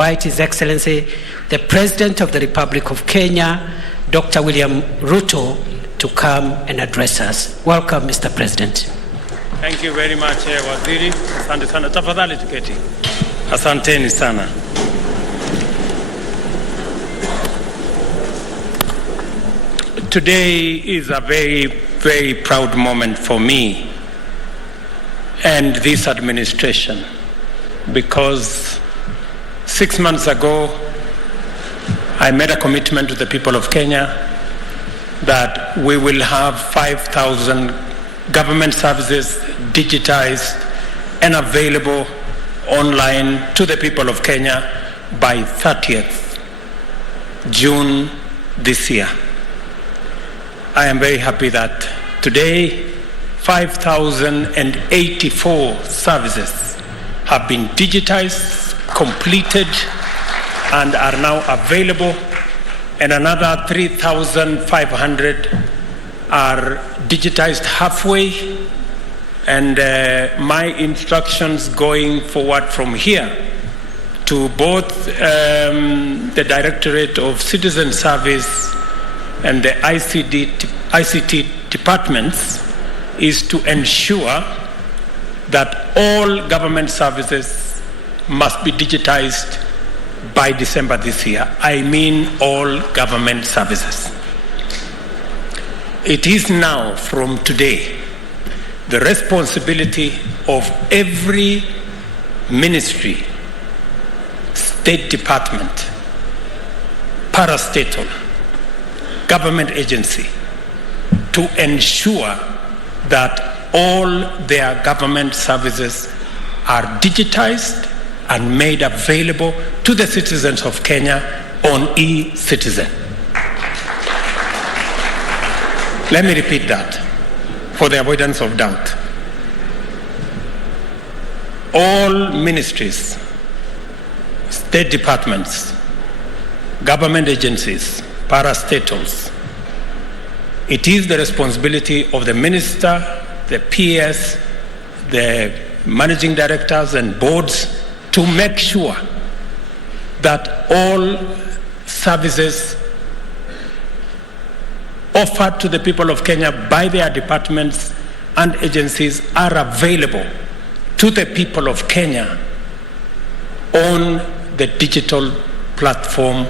invite His Excellency, the President of the Republic of Kenya, Dr. William Ruto, to come and address us. Welcome, Mr. President. Thank you very much, Waziri. Asante sana. Tafadhali tuketi. Asanteni sana. Today is a very, very proud moment for me and this administration, because 6 months ago, I made a commitment to the people of Kenya that we will have 5,000 government services digitized and available online to the people of Kenya by 30th June this year. I am very happy that today 5,084 services have been digitized, completed, and are now available, and another 3,500 are digitized halfway, and my instructions going forward from here to both the Directorate of Citizen Service and the ICT departments is to ensure that all government services must be digitized by December this year. I mean all government services. It is now, from today, the responsibility of every ministry, state department, parastatal, government agency to ensure that all their government services are digitized and made available to the citizens of Kenya on e-Citizen. Let me repeat that for the avoidance of doubt. All ministries, state departments, government agencies, parastatals, it is the responsibility of the minister, the PS, the managing directors and boards to make sure that all services offered to the people of Kenya by their departments and agencies are available to the people of Kenya on the digital platform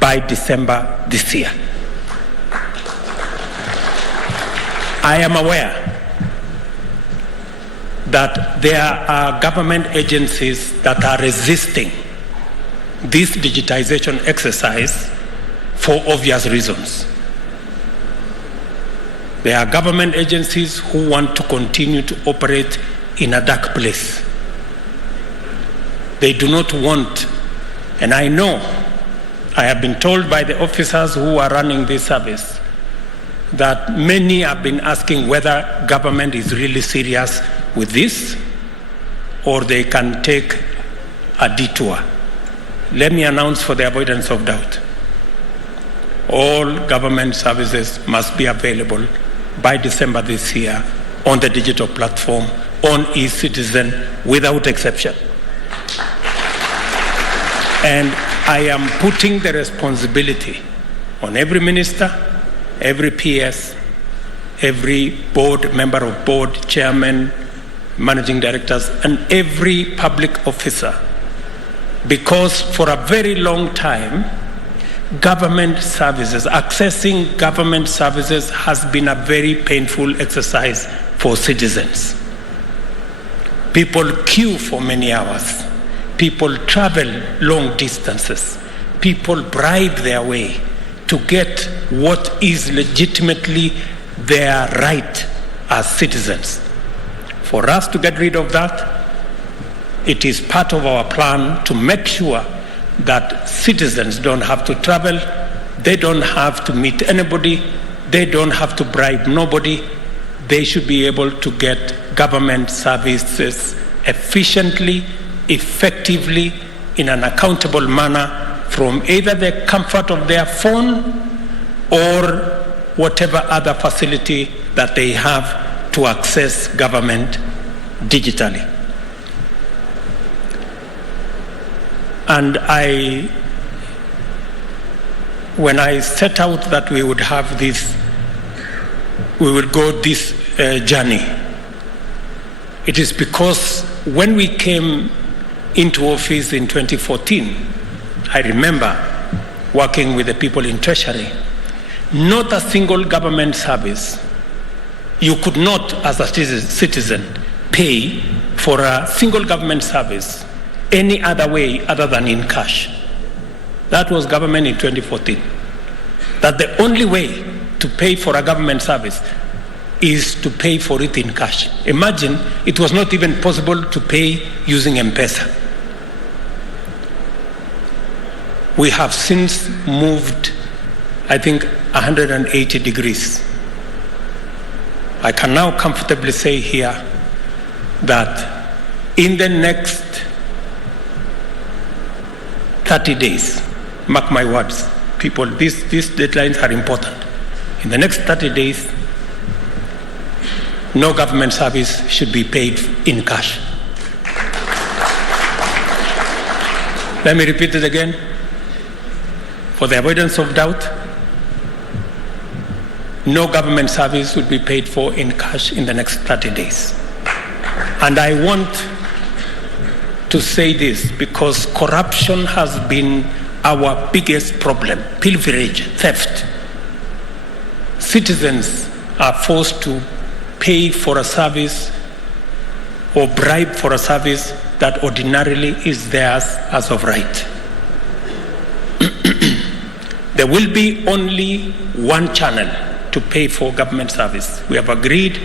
by December this year. I am aware that there are government agencies that are resisting this digitization exercise for obvious reasons. There are government agencies who want to continue to operate in a dark place. They do not want, and I know, I have been told by the officers who are running this service that many have been asking whether government is really serious with this or they can take a detour. Let me announce, for the avoidance of doubt, all government services must be available by December this year on the digital platform, on e-Citizen, without exception. And I am putting the responsibility on every minister, every PS, every board, member of board, chairman, managing directors, and every public officer, because for a very long time, government services, accessing government services has been a very painful exercise for citizens. People queue for many hours. People travel long distances. People bribe their way to get what is legitimately their right as citizens. For us to get rid of that, it is part of our plan to make sure that citizens don't have to travel, they don't have to meet anybody, they don't have to bribe nobody. They should be able to get government services efficiently, effectively, in an accountable manner from either the comfort of their phone or whatever other facility that they have to access government digitally. And when I set out that we would have this, we would go this journey, it is because when we came into office in 2014, I remember working with the people in Treasury. Not a single government service, you could not, as a citizen, pay for a single government service any other way other than in cash. That was government in 2014. That the only way to pay for a government service is to pay for it in cash. Imagine, it was not even possible to pay using M-Pesa. We have since moved, I think, 180 degrees. I can now comfortably say here that in the next 30 days, mark my words, people, these deadlines are important. In the next 30 days, no government service should be paid in cash. Let me repeat it again, for the avoidance of doubt. No government service will be paid for in cash in the next 30 days. And I want to say this because corruption has been our biggest problem, pilferage, theft. Citizens are forced to pay for a service or bribe for a service that ordinarily is theirs as of right. There will be only one channel to pay for government service. We have agreed,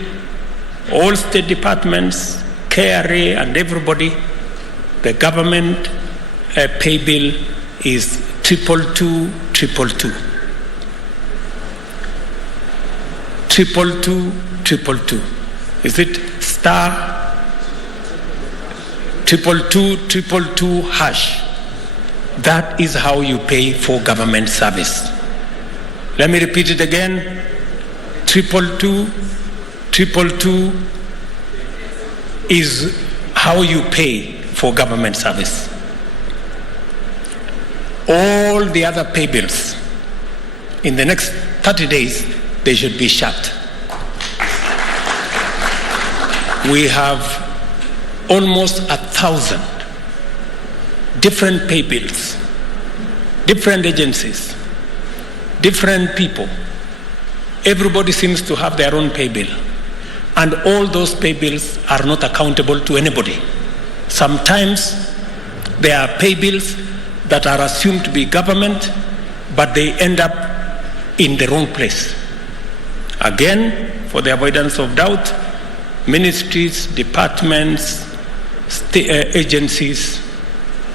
all state departments, KRA and everybody, the government pay bill is 22222. 22222. Is it star 22222 hash? That is how you pay for government service. Let me repeat it again. 22222 is how you pay for government service. All the other pay bills, in the next 30 days, they should be shut. We have almost 1,000 different pay bills, different agencies, different people. Everybody seems to have their own pay bill. And all those pay bills are not accountable to anybody. Sometimes there are pay bills that are assumed to be government, but they end up in the wrong place. Again, for the avoidance of doubt, ministries, departments, agencies,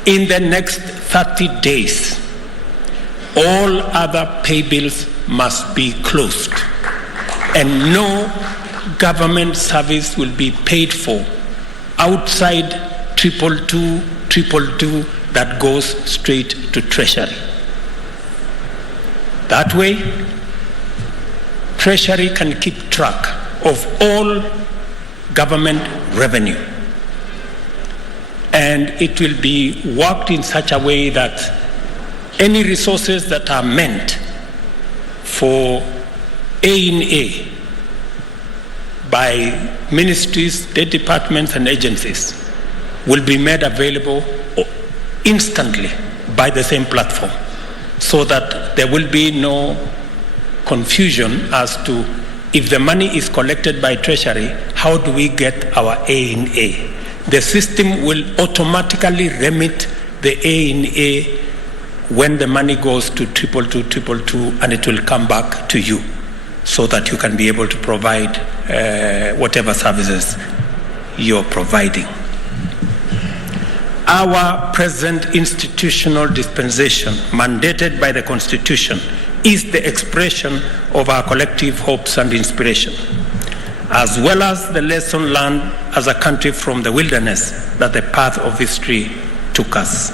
in the next 30 days, all other pay bills must be closed. And no government service will be paid for outside 22222 that goes straight to Treasury. That way, Treasury can keep track of all government revenue. And it will be worked in such a way that any resources that are meant for A&A by ministries, state departments, and agencies will be made available instantly by the same platform, so that there will be no confusion as to if the money is collected by Treasury, how do we get our A&A? The system will automatically remit the A&A when the money goes to 22222, and it will come back to you so that you can be able to provide whatever services you're providing. Our present institutional dispensation, mandated by the Constitution, is the expression of our collective hopes and inspiration, as well as the lesson learned as a country from the wilderness that the path of history took us.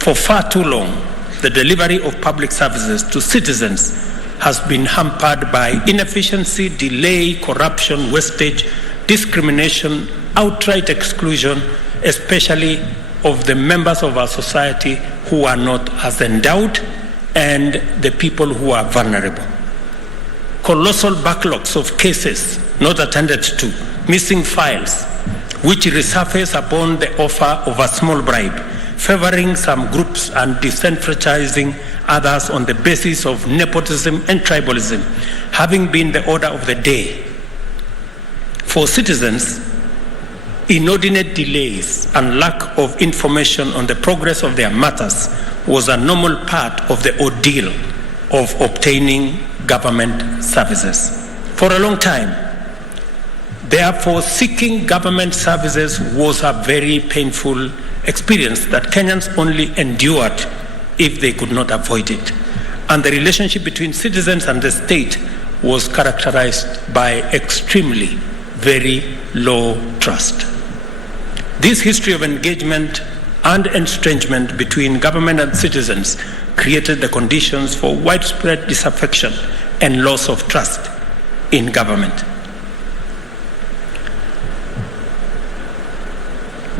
For far too long, the delivery of public services to citizens has been hampered by inefficiency, delay, corruption, wastage, discrimination, outright exclusion, especially of the members of our society who are not as endowed and the people who are vulnerable. Colossal backlogs of cases not attended to, missing files, which resurface upon the offer of a small bribe, favoring some groups and disenfranchising others on the basis of nepotism and tribalism, having been the order of the day. For citizens, inordinate delays and lack of information on the progress of their matters was a normal part of the ordeal of obtaining government services. For a long time, therefore, seeking government services was a very painful experience that Kenyans only endured if they could not avoid it. And the relationship between citizens and the state was characterized by extremely very low trust. This history of engagement and estrangement between government and citizens created the conditions for widespread disaffection and loss of trust in government.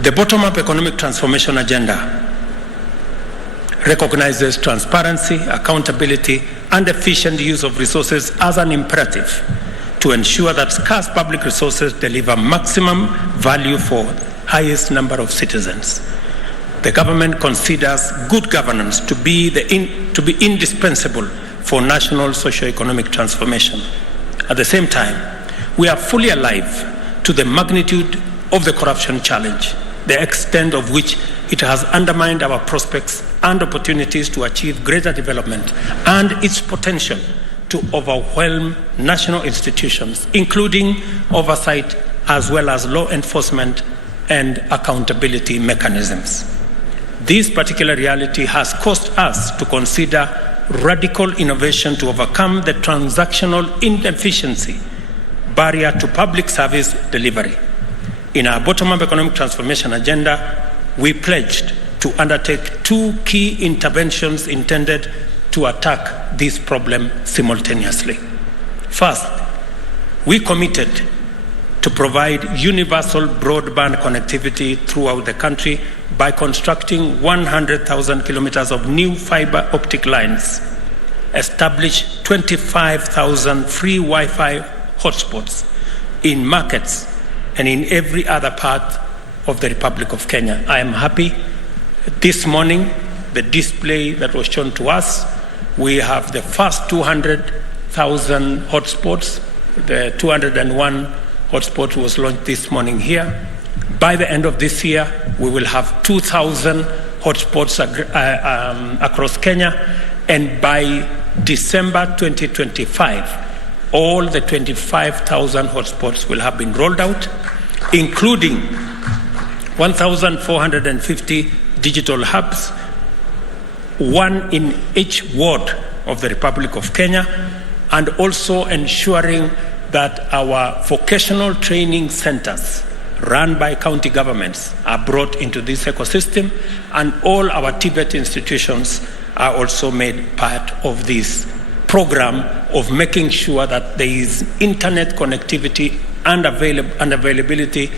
The bottom-up economic transformation agenda recognizes transparency, accountability, and efficient use of resources as an imperative to ensure that scarce public resources deliver maximum value for highest number of citizens. The government considers good governance to be indispensable for national socio-economic transformation. At the same time, we are fully alive to the magnitude of the corruption challenge, the extent of which it has undermined our prospects and opportunities to achieve greater development, and its potential to overwhelm national institutions, including oversight as well as law enforcement and accountability mechanisms. This particular reality has caused us to consider radical innovation to overcome the transactional inefficiency barrier to public service delivery. In our bottom-up economic transformation agenda, we pledged to undertake two key interventions intended to attack this problem simultaneously. First, we committed to provide universal broadband connectivity throughout the country by constructing 100,000 kilometers of new fiber optic lines, establish 25,000 free Wi-Fi hotspots in markets and in every other part of the Republic of Kenya. I am happy this morning, the display that was shown to us, we have the first 200,000 hotspots. The 201 hotspot was launched this morning here. By the end of this year, we will have 2,000 hotspots across Kenya, and by December 2025, all the 25,000 hotspots will have been rolled out, including 1,450 digital hubs, one in each ward of the Republic of Kenya, and also ensuring that our vocational training centers run by county governments are brought into this ecosystem, and all our TVET institutions are also made part of this program of making sure that there is internet connectivity and availability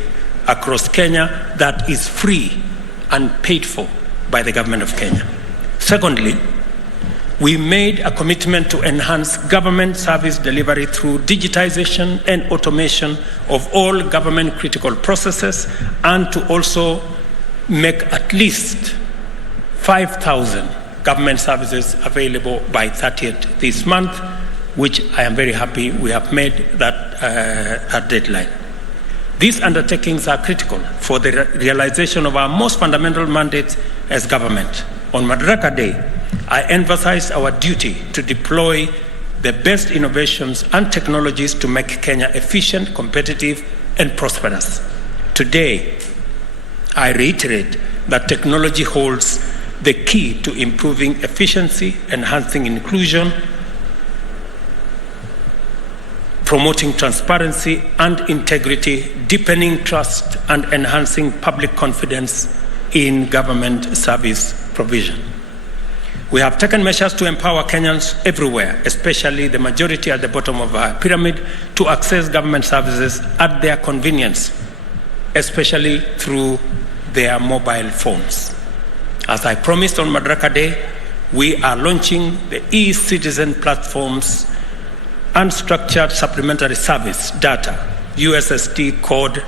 across Kenya that is free and paid for by the government of Kenya. Secondly, we made a commitment to enhance government service delivery through digitization and automation of all government critical processes, and to also make at least 5,000 government services available by 30th this month, which I am very happy we have made that deadline. These undertakings are critical for the realization of our most fundamental mandates as government. On Madaraka Day, I emphasized our duty to deploy the best innovations and technologies to make Kenya efficient, competitive, and prosperous. Today, I reiterate that technology holds the key to improving efficiency, enhancing inclusion, promoting transparency and integrity, deepening trust, and enhancing public confidence in government service provision. We have taken measures to empower Kenyans everywhere, especially the majority at the bottom of our pyramid, to access government services at their convenience, especially through their mobile phones. As I promised on Madaraka Day, we are launching the e-citizen platform's unstructured supplementary service data, USSD code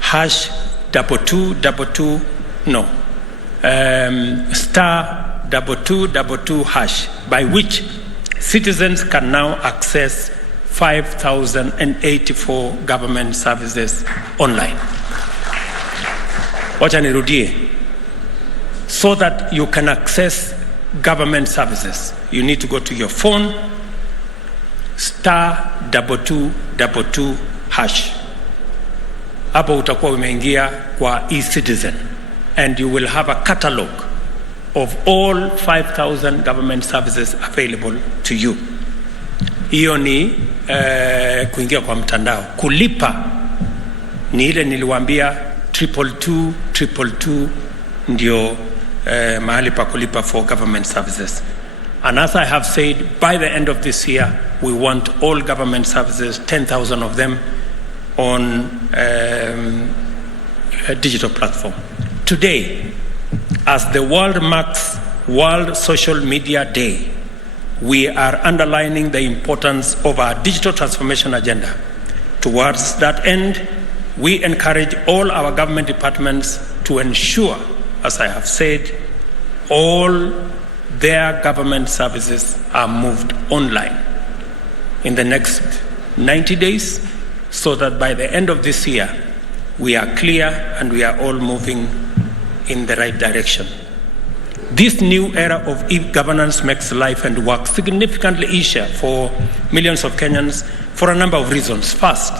*2222#, by which citizens can now access 5,084 government services online. Wacha nirudie. So that you can access government services, you need to go to your phone, *2222#. Hapo utakuwa umeingia kwa e-citizen, and you will have a catalog of all 5,000 government services available to you. Hiyo ni kuingia kwa mtandao. Kulipa ni ile niliwaambia 222 ndio mahali pa kulipa for government services. And as I have said, by the end of this year, we want all government services, 10,000 of them, on a digital platform. Today, as the world marks World Social Media Day, we are underlining the importance of our digital transformation agenda. Towards that end, we encourage all our government departments to ensure, as I have said, all their government services are moved online in the next 90 days, so that by the end of this year, we are clear and we are all moving in the right direction. This new era of e-governance makes life and work significantly easier for millions of Kenyans for a number of reasons. First,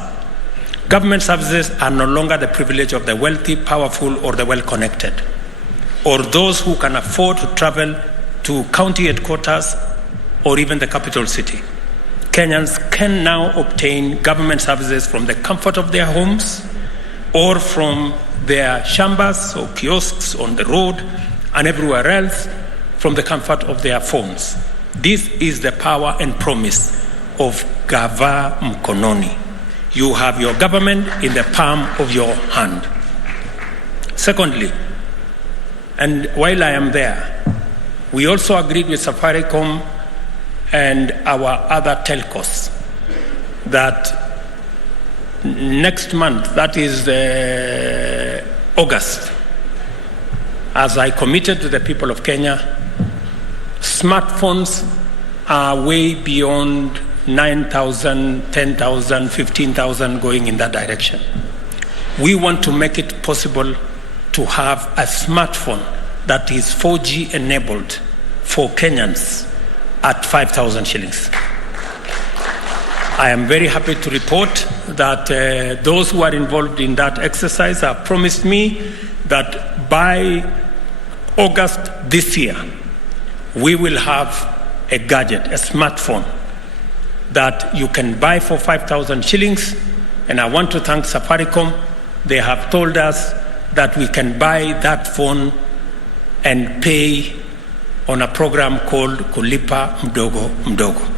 government services are no longer the privilege of the wealthy, powerful, or the well-connected, or those who can afford to travel to county headquarters or even the capital city. Kenyans can now obtain government services from the comfort of their homes or from their shambas or kiosks on the road and everywhere else from the comfort of their phones. This is the power and promise of Gava Mkononi. You have your government in the palm of your hand. Secondly, and while I am there, we also agreed with Safaricom and our other telcos that next month, that is August, as I committed to the people of Kenya, smartphones are way beyond 9,000, 10,000, 15,000 going in that direction. We want to make it possible to have a smartphone that is 4G enabled for Kenyans at 5,000 shillings. I am very happy to report that those who are involved in that exercise have promised me that by August this year, we will have a gadget, a smartphone, that you can buy for 5,000 shillings. And I want to thank Safaricom. They have told us that we can buy that phone and pay on a program called Kulipa Mdogo Mdogo.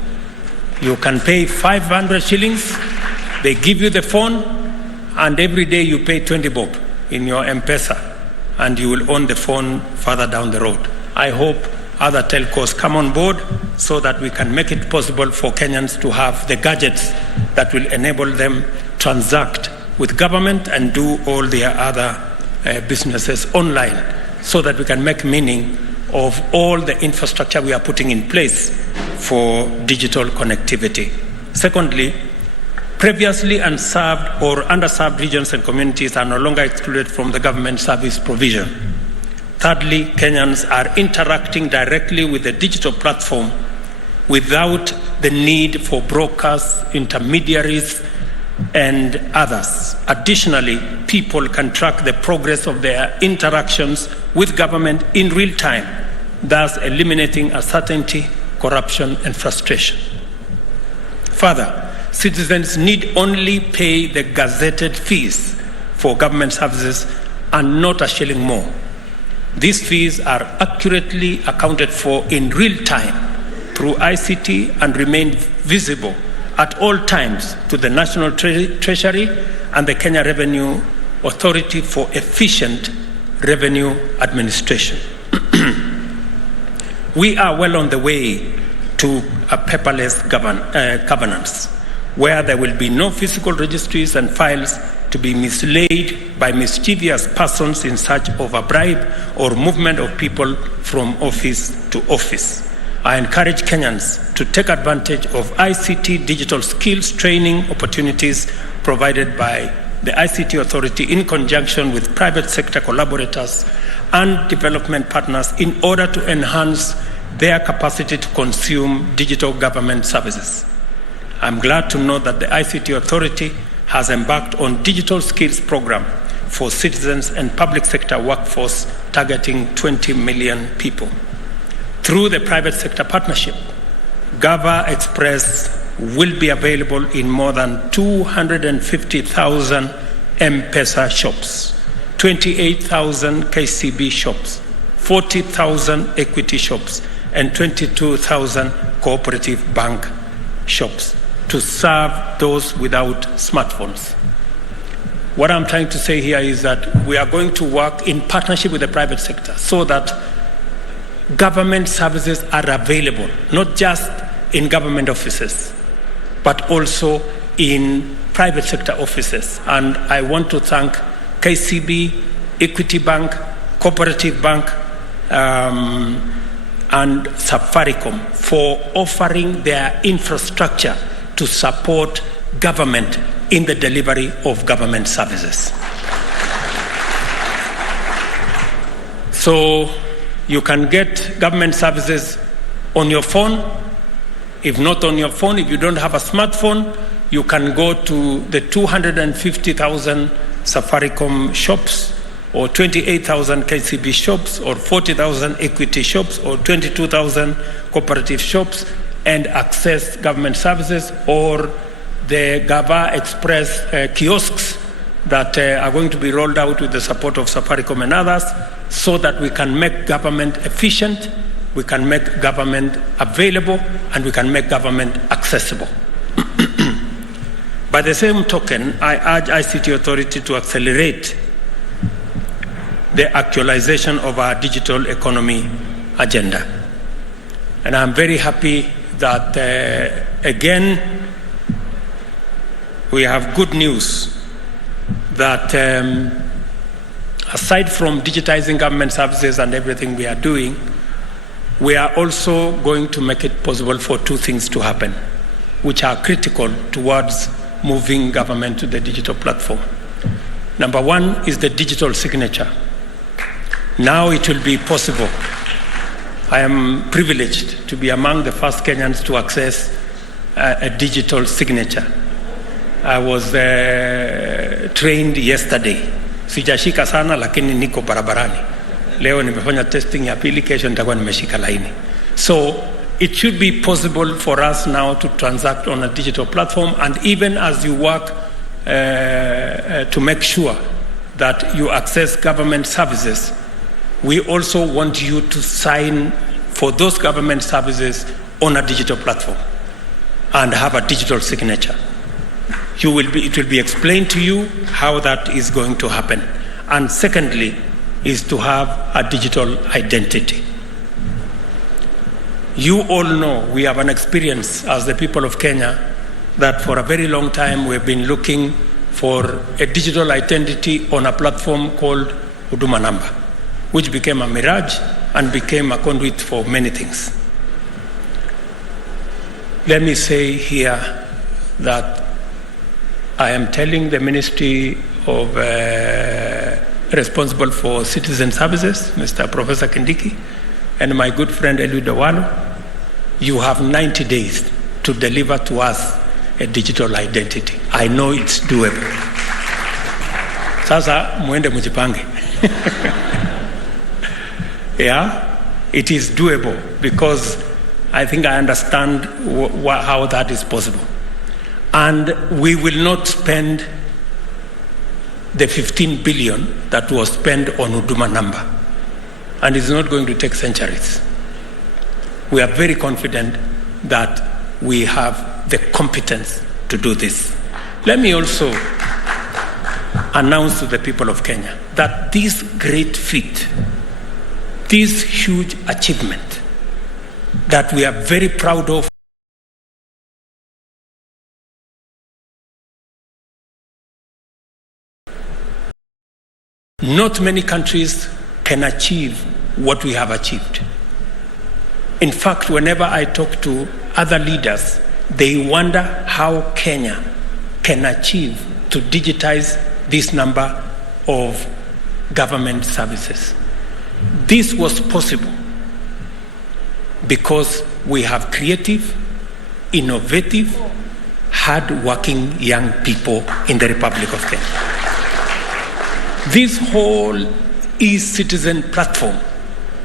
You can pay 500 shillings, they give you the phone, and every day you pay 20 bob in your M-Pesa, and you will own the phone further down the road. I hope other telcos come on board so that we can make it possible for Kenyans to have the gadgets that will enable them transact with government and do all their other businesses online, so that we can make meaning of all the infrastructure we are putting in place for digital connectivity. Secondly, previously unserved or underserved regions and communities are no longer excluded from the government service provision. Thirdly, Kenyans are interacting directly with the digital platform without the need for brokers, intermediaries, and others. Additionally, people can track the progress of their interactions with government in real time, thus eliminating uncertainty, corruption, and frustration. Further, citizens need only pay the gazetted fees for government services and not a shilling more. These fees are accurately accounted for in real time through ICT and remain visible at all times to the National Treasury and the Kenya Revenue Authority for efficient revenue administration. We are well on the way to a paperless governance, where there will be no physical registries and files to be mislaid by mischievous persons in search of a bribe or movement of people from office to office. I encourage Kenyans to take advantage of ICT digital skills training opportunities provided by the ICT Authority in conjunction with private sector collaborators and development partners in order to enhance their capacity to consume digital government services. I'm glad to know that the ICT Authority has embarked on digital skills program for citizens and public sector workforce targeting 20 million people. Through the private sector partnership, Gava Express will be available in more than 250,000 M-Pesa shops, 28,000 KCB shops, 40,000 equity shops, and 22,000 cooperative bank shops to serve those without smartphones. What I'm trying to say here is that we are going to work in partnership with the private sector so that government services are available, not just in government offices, but also in private sector offices. And I want to thank KCB, Equity Bank, Cooperative Bank, and Safaricom for offering their infrastructure to support government in the delivery of government services. So you can get government services on your phone. If not on your phone, if you don't have a smartphone, you can go to the 250,000 Safaricom shops, or 28,000 KCB shops, or 40,000 equity shops, or 22,000 cooperative shops, and access government services, or the Gava Express kiosks that are going to be rolled out with the support of Safaricom and others, so that we can make government efficient, we can make government available, and we can make government accessible. By the same token, I urge ICT Authority to accelerate the actualization of our digital economy agenda. And I'm very happy that, again, we have good news that aside from digitizing government services and everything we are doing, we are also going to make it possible for two things to happen, which are critical towards moving government to the digital platform. Number one is the digital signature. Now it will be possible. I am privileged to be among the first Kenyans to access a digital signature. I was trained yesterday. Sijashika sana lakini niko barabarani. Leo nimefanya testing ya pili, kesho nitakuwa nimeshika laini. So it should be possible for us now to transact on a digital platform, and even as you work to make sure that you access government services, we also want you to sign for those government services on a digital platform and have a digital signature. It will be explained to you how that is going to happen. And secondly, is to have a digital identity. You all know we have an experience as the people of Kenya that for a very long time we've been looking for a digital identity on a platform called Huduma Number, which became a mirage and became a conduit for many things. Let me say here that I am telling the Ministry of responsible for citizen services, Mr. Professor Kindiki, and my good friend Eliud Owalo, you have 90 days to deliver to us a digital identity. I know it's doable. Sasa muende mujipange. Yeah, it is doable because I think I understand how that is possible. And we will not spend the 15 billion that was spent on Huduma Number. And it's not going to take centuries. We are very confident that we have the competence to do this. Let me also announce to the people of Kenya that this great feat, this huge achievement that we are very proud of, not many countries can achieve what we have achieved. In fact, whenever I talk to other leaders, they wonder how Kenya can achieve to digitize this number of government services. This was possible because we have creative, innovative, hard-working young people in the Republic of Kenya. This whole e-citizen platform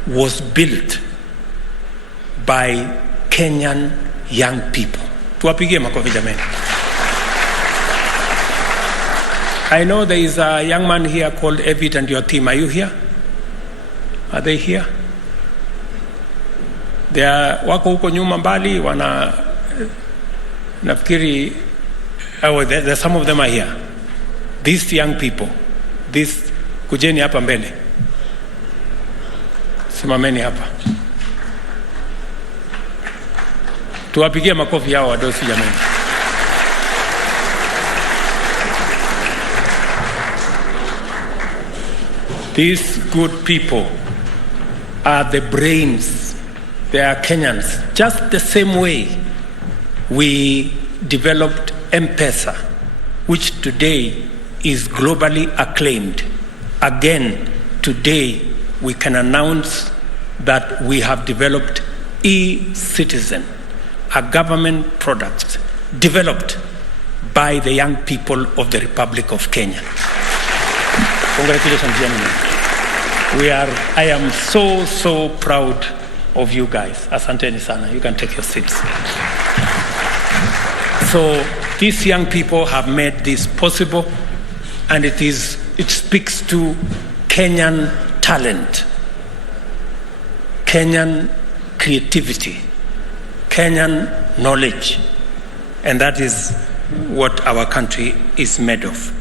was built by Kenyan young people. Tuwapigie makofi jameni. I know there is a young man here called Evid and your team. Are you here? Are they here? They are wako huko nyuma mbali wana nafikiri some of them are here. These young people, kujeni hapa mbele. Simameni hapa. Tuwapigie makofi yao wadosi jamani. These good people are the brains. They are Kenyans. Just the same way we developed M-Pesa, which today is globally acclaimed. Again, today we can announce that we have developed e-citizen, a government product developed by the young people of the Republic of Kenya. Congratulations, gentlemen. I am so proud of you guys. Asanteni sana. You can take your seats. So these young people have made this possible, and it speaks to Kenyan talent, Kenyan creativity, Kenyan knowledge, and that is what our country is made of.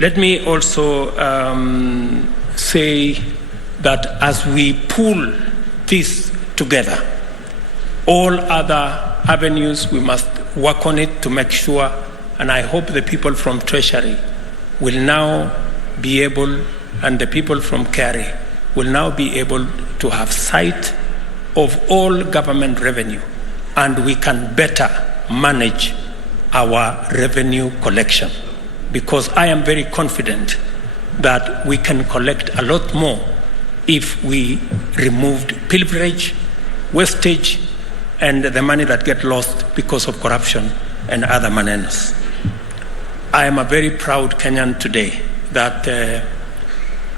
Let me also say that as we pull this together, all other avenues, we must work on it to make sure, and I hope the people from Treasury will now be able, and the people from Kerry will now be able to have sight of all government revenue, and we can better manage our revenue collection. Because I am very confident that we can collect a lot more if we removed pilferage, wastage, and the money that get lost because of corruption and other manners. I am a very proud Kenyan today that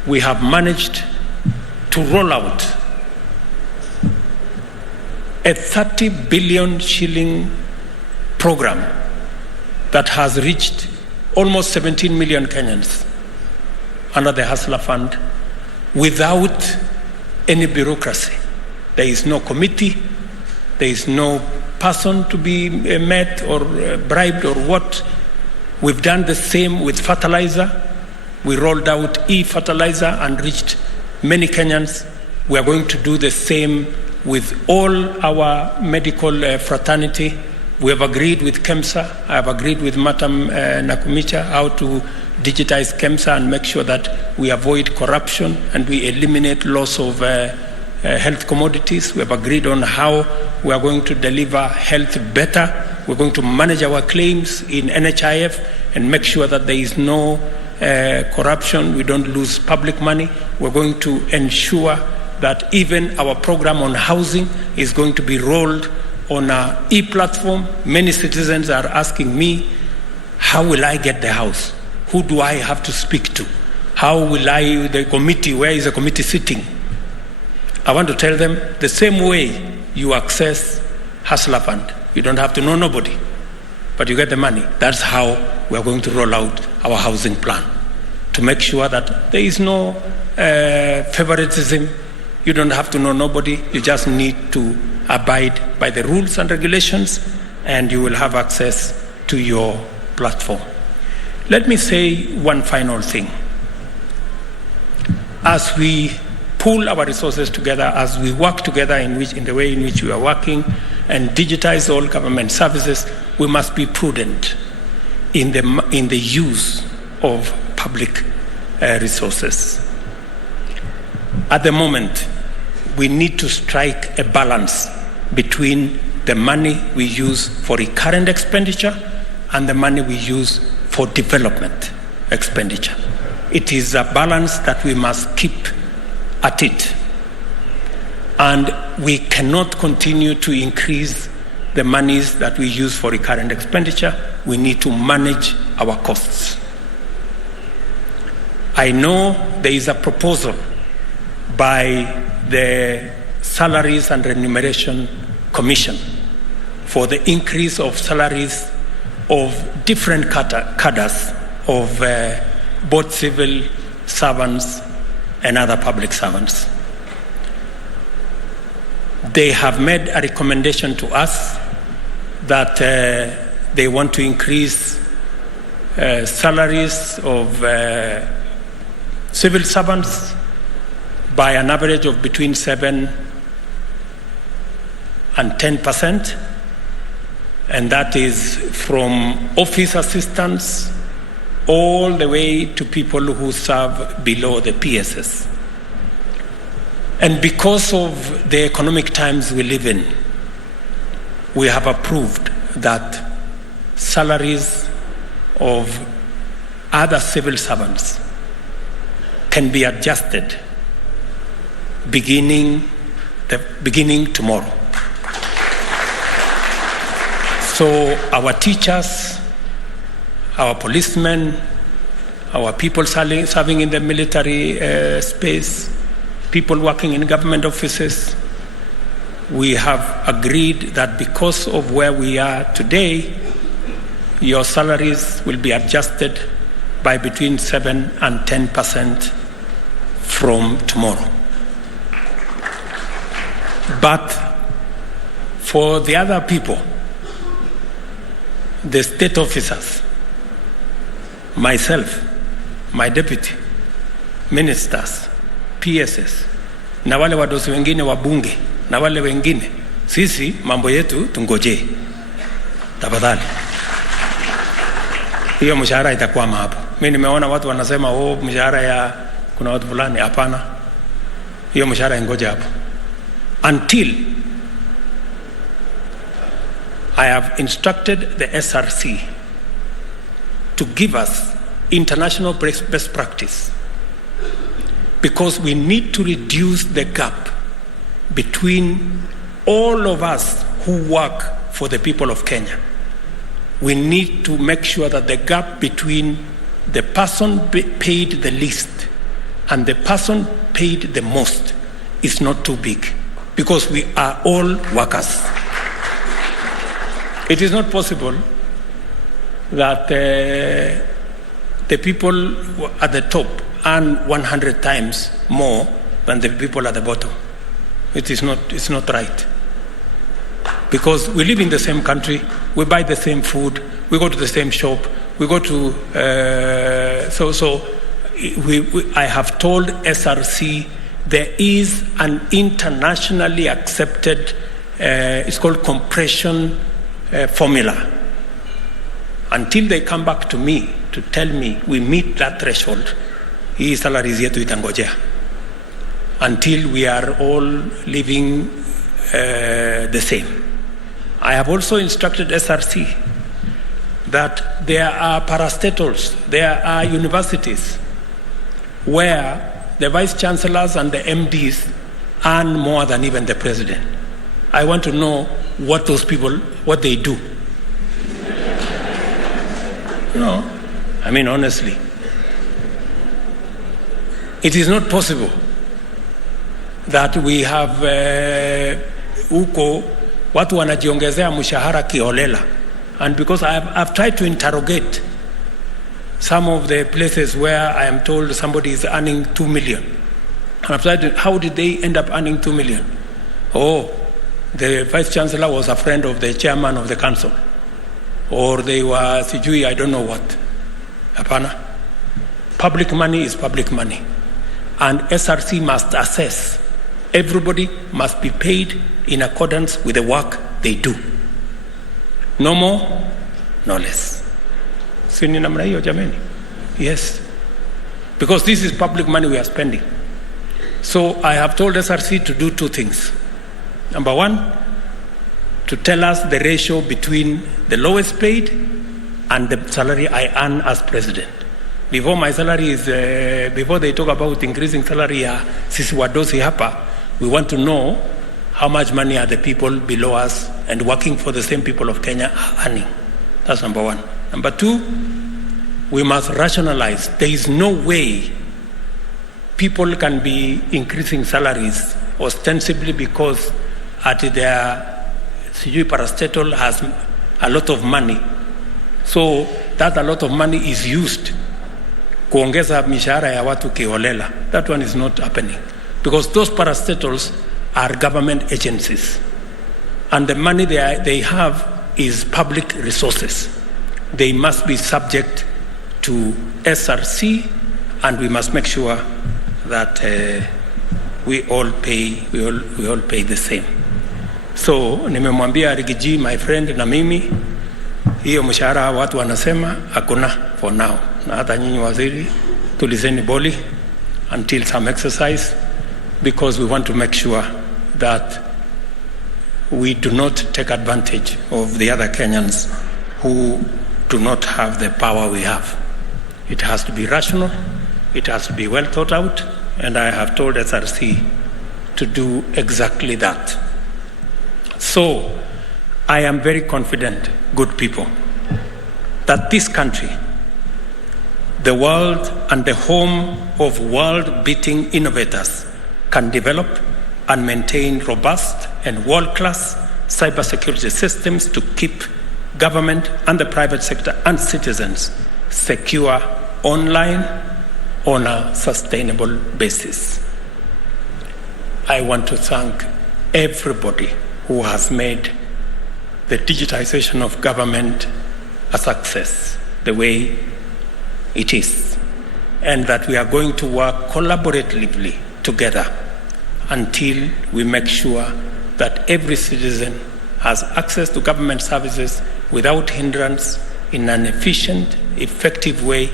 we have managed to roll out a 30 billion shilling program that has reached almost 17 million Kenyans under the Hustler Fund without any bureaucracy. There is no committee, there is no person to be met or bribed or what. We've done the same with fertilizer. We rolled out e-fertilizer and reached many Kenyans. We are going to do the same with all our medical fraternity. We have agreed with KEMSA. I have agreed with Madam Nakumicha how to digitize KEMSA and make sure that we avoid corruption and we eliminate loss of health commodities. We have agreed on how we are going to deliver health better. We're going to manage our claims in NHIF and make sure that there is no corruption. We don't lose public money. We're going to ensure that even our program on housing is going to be rolled on an e-platform. Many citizens are asking me, how will I get the house? Who do I have to speak to? How will the committee, where is the committee sitting? I want to tell them the same way you access Hustler Fund. You don't have to know nobody, but you get the money. That's how we are going to roll out our housing plan, to make sure that there is no favoritism. You don't have to know nobody. You just need to abide by the rules and regulations, and you will have access to your platform. Let me say one final thing. As we pool our resources together, as we work together in the way in which we are working and digitize all government services, we must be prudent in the use of public resources. At the moment, we need to strike a balance between the money we use for recurrent expenditure and the money we use for development expenditure. It is a balance that we must keep at it. And we cannot continue to increase the monies that we use for recurrent expenditure. We need to manage our costs. I know there is a proposal by the Salaries and Remuneration Commission for the increase of salaries of different cadres of both civil servants and other public servants. They have made a recommendation to us that they want to increase salaries of civil servants by an average of between 7 and 10%, and that is from office assistants all the way to people who serve below the PSS. And because of the economic times we live in, we have approved that salaries of other civil servants can be adjusted beginning tomorrow. So our teachers, our policemen, our people serving in the military space, people working in government offices, we have agreed that because of where we are today, your salaries will be adjusted by between 7 and 10% from tomorrow. But for the other people, the state officers, myself, my deputy, ministers, PSS, na wale wadosi wengine wa bunge, na wale wengine, sisi mambo yetu tungoje. Tafadhali. Hiyo mshahara itakwama hapo. Mimi nimeona watu wanasema mshahara ya kuna watu fulani, hapana. Hiyo mshahara ingoje hapo. Until I have instructed the SRC to give us international best practice, because we need to reduce the gap between all of us who work for the people of Kenya. We need to make sure that the gap between the person paid the least and the person paid the most is not too big, because we are all workers. It is not possible that the people at the top earn 100 times more than the people at the bottom. It's not right. Because we live in the same country, we buy the same food, we go to the same shop, we go to, I have told SRC there is an internationally accepted, it's called compression formula. Until they come back to me to tell me we meet that threshold, hii salaries yetu itangojea. Until we are all living the same. I have also instructed SRC that there are parastatals, there are universities where the vice chancellors and the MDs earn more than even the president. I want to know what those people, what they do. No, I mean honestly. It is not possible that we have huko watu wanajiongezea mshahara kiholela. And because I've tried to interrogate some of the places where I am told somebody is earning 2 million. And I've tried how did they end up earning 2 million? Oh, the vice chancellor was a friend of the chairman of the council. Or they were sijui, I don't know what. Hapana. Public money is public money. And SRC must assess. Everybody must be paid in accordance with the work they do. No more, no less. Sini namna hiyo jameni? Yes. Because this is public money we are spending. So I have told SRC to do two things. Number one, to tell us the ratio between the lowest paid and the salary I earn as president. Before my salary is, before they talk about increasing salary ya sisi wadosi hapa, we want to know how much money are the people below us and working for the same people of Kenya are earning. That's number one. Number two, we must rationalize. There is no way people can be increasing salaries ostensibly because at their parastatal has a lot of money. So that a lot of money is used kuongeza mishahara ya watu kiholela. That one is not happening. Because those parastatals are government agencies. And the money they have is public resources. They must be subject to SRC, and we must make sure that we all pay the same. So nimemwambia Rigiji, my friend, na mimi hiyo mshahara watu wanasema hakuna for now, na hata nyinyi waziri tulizeni boli until some exercise, because we want to make sure that we do not take advantage of the other Kenyans who do not have the power we have. It has to be rational, it has to be well thought out, and I have told SRC to do exactly that. So I am very confident, good people, that this country, the world and the home of world-beating innovators, can develop and maintain robust and world-class cybersecurity systems to keep government and the private sector and citizens secure online on a sustainable basis. I want to thank everybody who has made the digitization of government a success the way it is, and that we are going to work collaboratively together until we make sure that every citizen has access to government services without hindrance, in an efficient, effective way,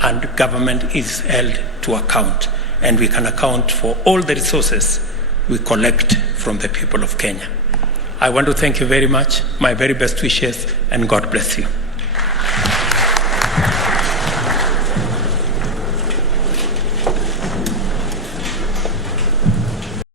and government is held to account, and we can account for all the resources we collect from the people of Kenya. I want to thank you very much, my very best wishes, and God bless you.